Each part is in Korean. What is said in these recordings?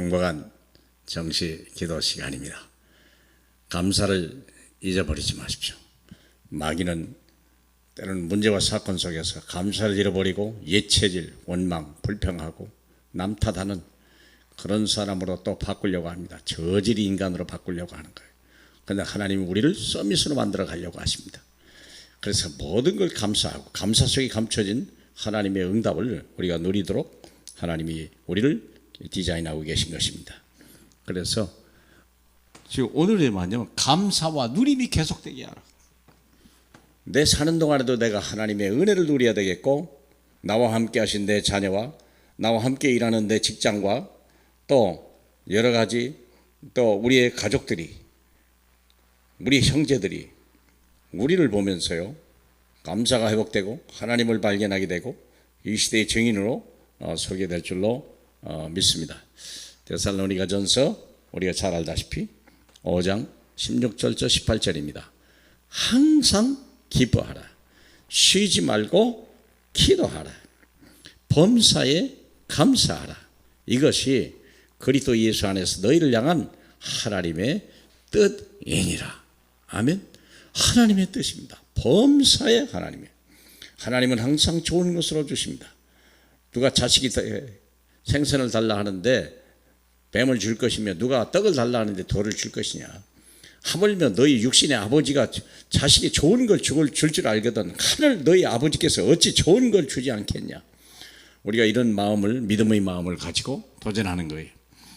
행복한 정시 기도 시간입니다. 감사를 잊어버리지 마십시오. 마귀는 때로는 문제와 사건 속에서 감사를 잃어버리고 옛체질, 원망, 불평하고 남 탓하는 그런 사람으로 또 바꾸려고 합니다. 저질 인간으로 바꾸려고 하는 거예요. 그런데 하나님이 우리를 서밋으로 만들어 가려고 하십니다. 그래서 모든 걸 감사하고 감사 속에 감춰진 하나님의 응답을 우리가 누리도록 하나님이 우리를 디자인하고 계신 것입니다. 그래서 지금 오늘에만요, 감사와 누림이 계속되게 하라. 내 사는 동안에도 내가 하나님의 은혜를 누려야 되겠고, 나와 함께 하신 내 자녀와 나와 함께 일하는 내 직장과 또 여러 가지 또 우리의 가족들이, 우리 형제들이 우리를 보면서요, 감사가 회복되고 하나님을 발견하게 되고 이 시대의 증인으로 소개될 줄로 믿습니다. 데살로니가전서 우리가 잘 알다시피 5장 16절부터 18절입니다. 항상 기뻐하라. 쉬지 말고 기도하라. 범사에 감사하라. 이것이 그리스도 예수 안에서 너희를 향한 하나님의 뜻이니라. 아멘. 하나님의 뜻입니다. 범사에 하나님은 항상 좋은 것으로 주십니다. 누가 자식이 생선을 달라 하는데 뱀을 줄 것이며 누가 떡을 달라 하는데 돌을 줄 것이냐. 하물며 너희 육신의 아버지가 자식이 좋은 걸 줄 줄 알거든 하늘 너희 아버지께서 어찌 좋은 걸 주지 않겠냐. 우리가 이런 마음을, 믿음의 마음을 가지고 도전하는 거예요.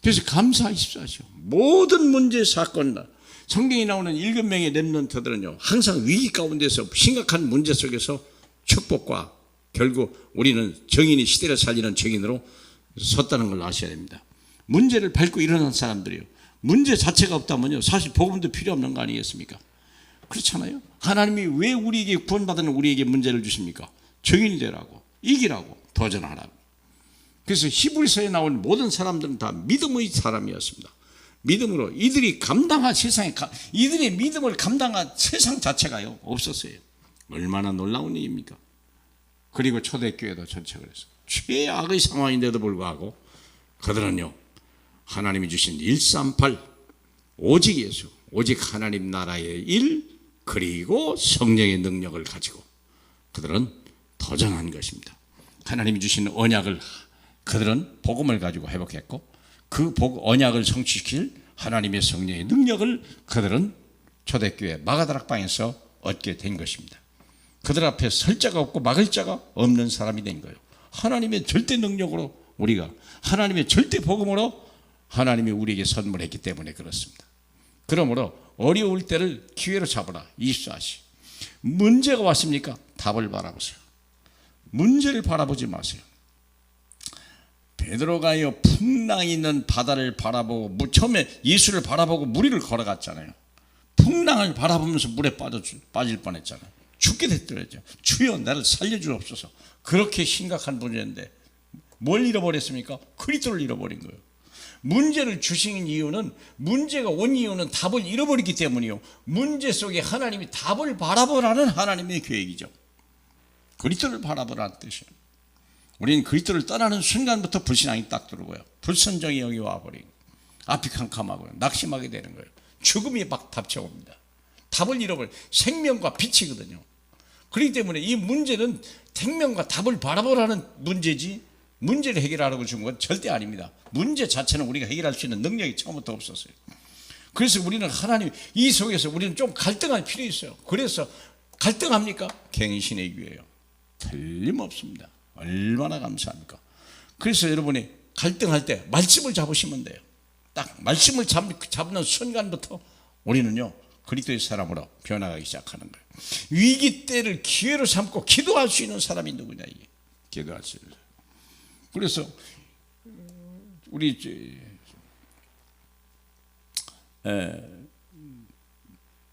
그래서 감사하십시오. 모든 문제 사건, 성경에 나오는 7명의 렘넌트들은요, 항상 위기 가운데서 심각한 문제 속에서 축복과 결국 우리는 정인이 시대를 살리는 정인으로 섰다는 걸 아셔야 됩니다. 문제를 밟고 일어난 사람들이요, 문제 자체가 없다면요 사실 복음도 필요 없는 거 아니겠습니까? 그렇잖아요. 하나님이 왜 우리에게 구원받은 우리에게 문제를 주십니까? 정인이 되라고, 이기라고, 도전하라고. 그래서 히브리서에 나온 모든 사람들은 다 믿음의 사람이었습니다. 믿음으로 이들이 감당한 세상에, 이들의 믿음을 감당한 세상 자체가요 없었어요. 얼마나 놀라운 일입니까? 그리고 초대교회도 전체 그랬어요. 최악의 상황인데도 불구하고 그들은요, 하나님이 주신 138 오직 예수, 오직 하나님 나라의 일, 그리고 성령의 능력을 가지고 그들은 도전한 것입니다. 하나님이 주신 언약을 그들은 복음을 가지고 회복했고, 그 언약을 성취시킬 하나님의 성령의 능력을 그들은 초대교회 마가다락방에서 얻게 된 것입니다. 그들 앞에 설 자가 없고 막을 자가 없는 사람이 된 거예요. 하나님의 절대 능력으로, 우리가 하나님의 절대 복음으로 하나님이 우리에게 선물했기 때문에 그렇습니다. 그러므로 어려울 때를 기회로 잡으라. 24시 문제가 왔습니까? 답을 바라보세요. 문제를 바라보지 마세요. 베드로가요, 풍랑이 있는 바다를 바라보고, 처음에 예수를 바라보고 무리를 걸어갔잖아요. 풍랑을 바라보면서 물에 빠질 뻔했잖아요. 죽게 됐더랬죠. 주여 나를 살려주옵소서. 그렇게 심각한 문제인데 뭘 잃어버렸습니까? 그리스도를 잃어버린 거예요. 문제를 주신 이유는, 문제가 온 이유는 답을 잃어버리기 때문이요, 문제 속에 하나님이 답을 바라보라는 하나님의 계획이죠. 그리스도를 바라보라는 뜻이에요. 우리는 그리스도를 떠나는 순간부터 불신앙이 딱 들어오고요, 불선정의 영이 와버리고 앞이 캄캄하고요, 낙심하게 되는 거예요. 죽음이 막 닥쳐옵니다. 답을 잃어버려. 생명과 빛이거든요. 그렇기 때문에 이 문제는 생명과 답을 바라보라는 문제지, 문제를 해결하라고 준 건 절대 아닙니다. 문제 자체는 우리가 해결할 수 있는 능력이 처음부터 없었어요. 그래서 우리는 하나님, 이 속에서 우리는 좀 갈등할 필요 있어요. 그래서 갈등합니까? 갱신의 기회예요. 틀림없습니다. 얼마나 감사합니까? 그래서 여러분이 갈등할 때 말씀을 잡으시면 돼요. 딱 말씀을 잡는 순간부터 우리는요, 그리스도의 사람으로 변화하기 시작하는 거예요. 위기 때를 기회로 삼고 기도할 수 있는 사람이 누구냐, 이게. 기도할 수 있는 사람. 그래서 우리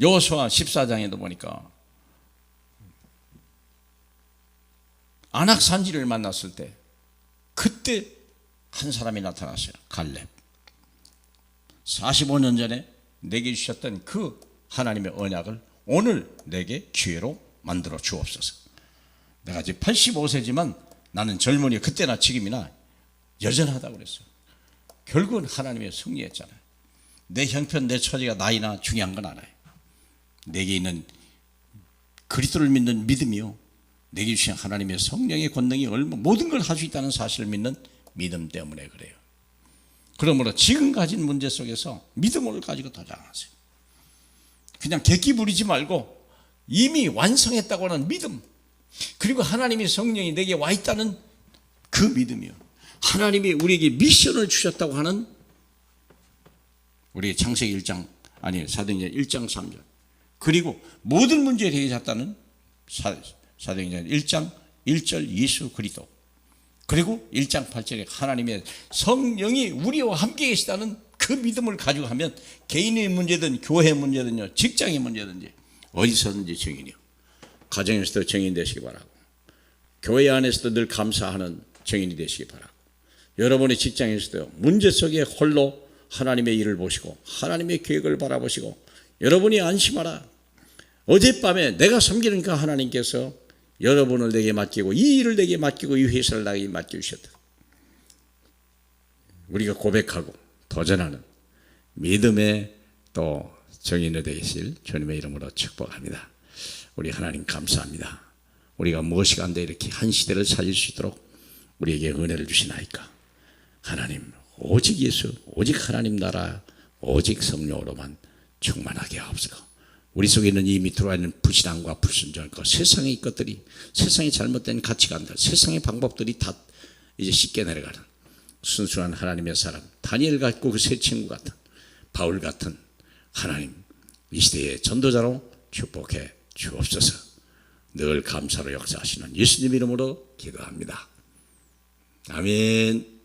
여호수아 14장에도 보니까 아낙 산지를 만났을 때 그때 한 사람이 나타났어요. 갈렙. 45년 전에 내게 주셨던 그 하나님의 언약을 오늘 내게 기회로 만들어 주옵소서. 내가 이제 85세지만 나는 젊은이, 그때나 지금이나 여전하다고 그랬어요. 결국은 하나님의 승리였잖아요. 내 형편, 내 처지가 나이나 중요한 건 알아요. 내게 있는 그리스도를 믿는 믿음이요, 내게 주신 하나님의 성령의 권능이 모든 걸 할 수 있다는 사실을 믿는 믿음 때문에 그래요. 그러므로 지금 가진 문제 속에서 믿음을 가지고 도전하세요. 그냥 객기 부리지 말고 이미 완성했다고 하는 믿음, 그리고 하나님의 성령이 내게 와 있다는 그 믿음이요, 하나님이 우리에게 미션을 주셨다고 하는, 우리 창세기 1장 아니 사도행전 1장 3절, 그리고 모든 문제에 해결했다는 사도행전 1장 1절 예수 그리스도, 그리고 1장 8절에 하나님의 성령이 우리와 함께 계시다는 그 믿음을 가지고 하면 개인의 문제든 교회 문제든요, 직장의 문제든지 어디서든지 증인이요, 가정에서도 증인 되시기 바라고, 교회 안에서도 늘 감사하는 증인이 되시기 바라고, 여러분의 직장에서도 문제 속에 홀로 하나님의 일을 보시고 하나님의 계획을 바라보시고, 여러분이 안심하라, 어젯밤에 내가 섬기는 그 하나님께서 여러분을 내게 맡기고 이 일을 내게 맡기고 이 회사를 나에게 맡겨주셨다. 우리가 고백하고 도전하는 믿음의 또 정인이 되실 주님의 이름으로 축복합니다. 우리 하나님 감사합니다. 우리가 무엇이 간데 이렇게 한 시대를 살릴 수 있도록 우리에게 은혜를 주시나이까. 하나님, 오직 예수, 오직 하나님 나라, 오직 성령으로만 충만하게 하옵소서. 우리 속에 있는 이미 들어와 있는 불신앙과 불순종과 세상의 것들이, 세상의 잘못된 가치관들, 세상의 방법들이 다 이제 씻겨 내려가는 순수한 하나님의 사람, 다니엘 같고 그 세 친구 같은, 바울 같은 하나님, 이 시대의 전도자로 축복해 주옵소서. 늘 감사로 역사하시는 예수님 이름으로 기도합니다. 아멘.